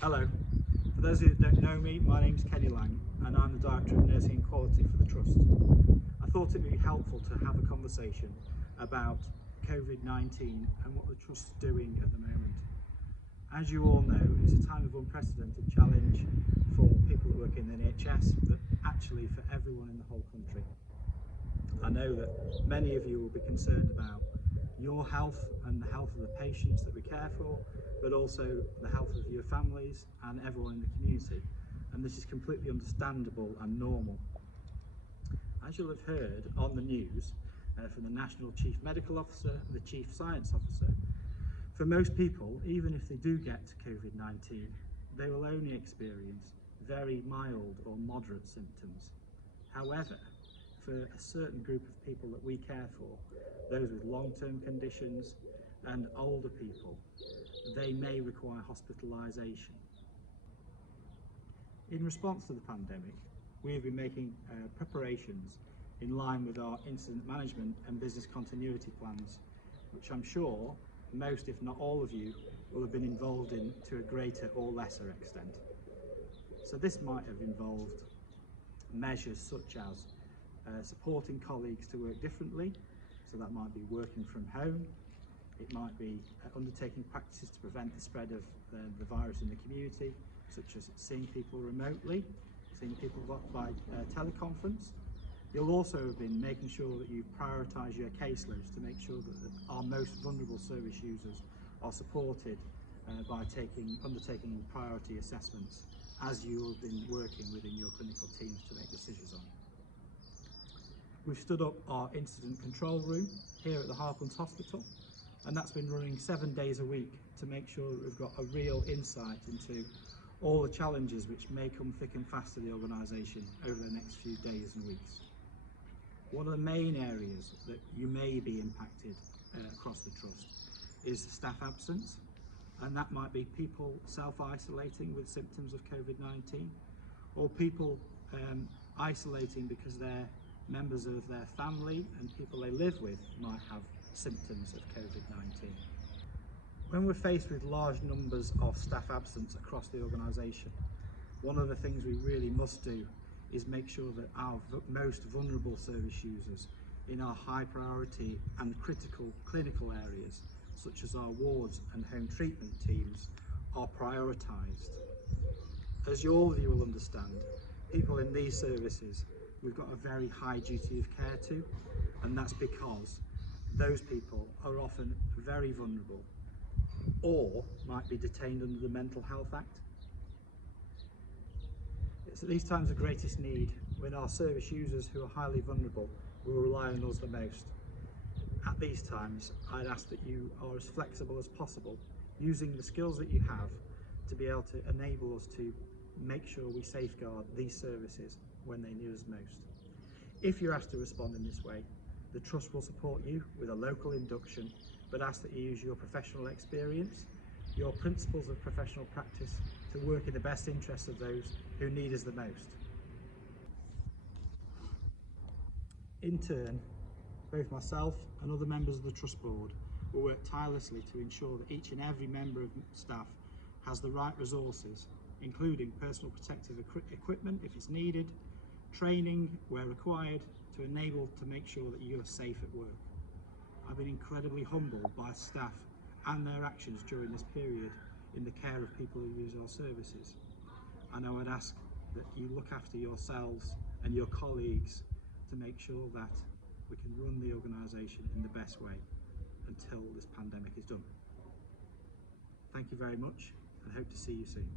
Hello. For those of you that don't know me, my name's Laing and I'm the Director of Nursing and Quality for the Trust. I thought it would be helpful to have a conversation about COVID-19 and what the Trust's doing at the moment. As you all know, it's a time of unprecedented challenge for people that work in the NHS, but actually for everyone in the whole country. I know that many of you will be concerned about your health and the health of the patients that we care for, but also the health of your families and everyone in the community. And this is completely understandable and normal. As you'll have heard on the news from the National Chief Medical Officer and the Chief Science Officer, for most people, even if they do get COVID-19, they will only experience very mild or moderate symptoms. However, for a certain group of people that we care for, those with long-term conditions and older people, they may require hospitalisation. In response to the pandemic, we have been making preparations in line with our incident management and business continuity plans, which I'm sure most, if not all of you, will have been involved in to a greater or lesser extent. So this might have involved measures such as supporting colleagues to work differently, so that might be working from home. It might be undertaking practices to prevent the spread of the virus in the community, such as seeing people remotely, seeing people by teleconference. You'll also have been making sure that you prioritise your caseloads to make sure that our most vulnerable service users are supported by undertaking priority assessments, as you have been working within your clinical teams to make decisions on. We've stood up our incident control room here at the Harplands Hospital, and that's been running 7 days a week to make sure that we've got a real insight into all the challenges which may come thick and fast to the organisation over the next few days and weeks. One of the main areas that you may be impacted across the Trust is staff absence, and that might be people self-isolating with symptoms of COVID-19, or people isolating because they're members of their family and people they live with might have symptoms of COVID-19. When we're faced with large numbers of staff absence across the organisation, one of the things we really must do is make sure that our most vulnerable service users in our high priority and critical clinical areas, such as our wards and home treatment teams, are prioritised. As all of you will understand, people in these services we've got a very high duty of care to, and that's because those people are often very vulnerable or might be detained under the Mental Health Act. It's at these times of greatest need when our service users who are highly vulnerable will rely on us the most. At these times, I'd ask that you are as flexible as possible, using the skills that you have to be able to enable us to make sure we safeguard these services when they need us most. If you're asked to respond in this way, the Trust will support you with a local induction, but ask that you use your professional experience, your principles of professional practice to work in the best interests of those who need us the most. In turn, both myself and other members of the Trust Board will work tirelessly to ensure that each and every member of staff has the right resources, including personal protective equipment if it's needed, training where required to make sure that you are safe at work. I've been incredibly humbled by staff and their actions during this period in the care of people who use our services. And I would ask that you look after yourselves and your colleagues to make sure that we can run the organisation in the best way until this pandemic is done. Thank you very much and hope to see you soon.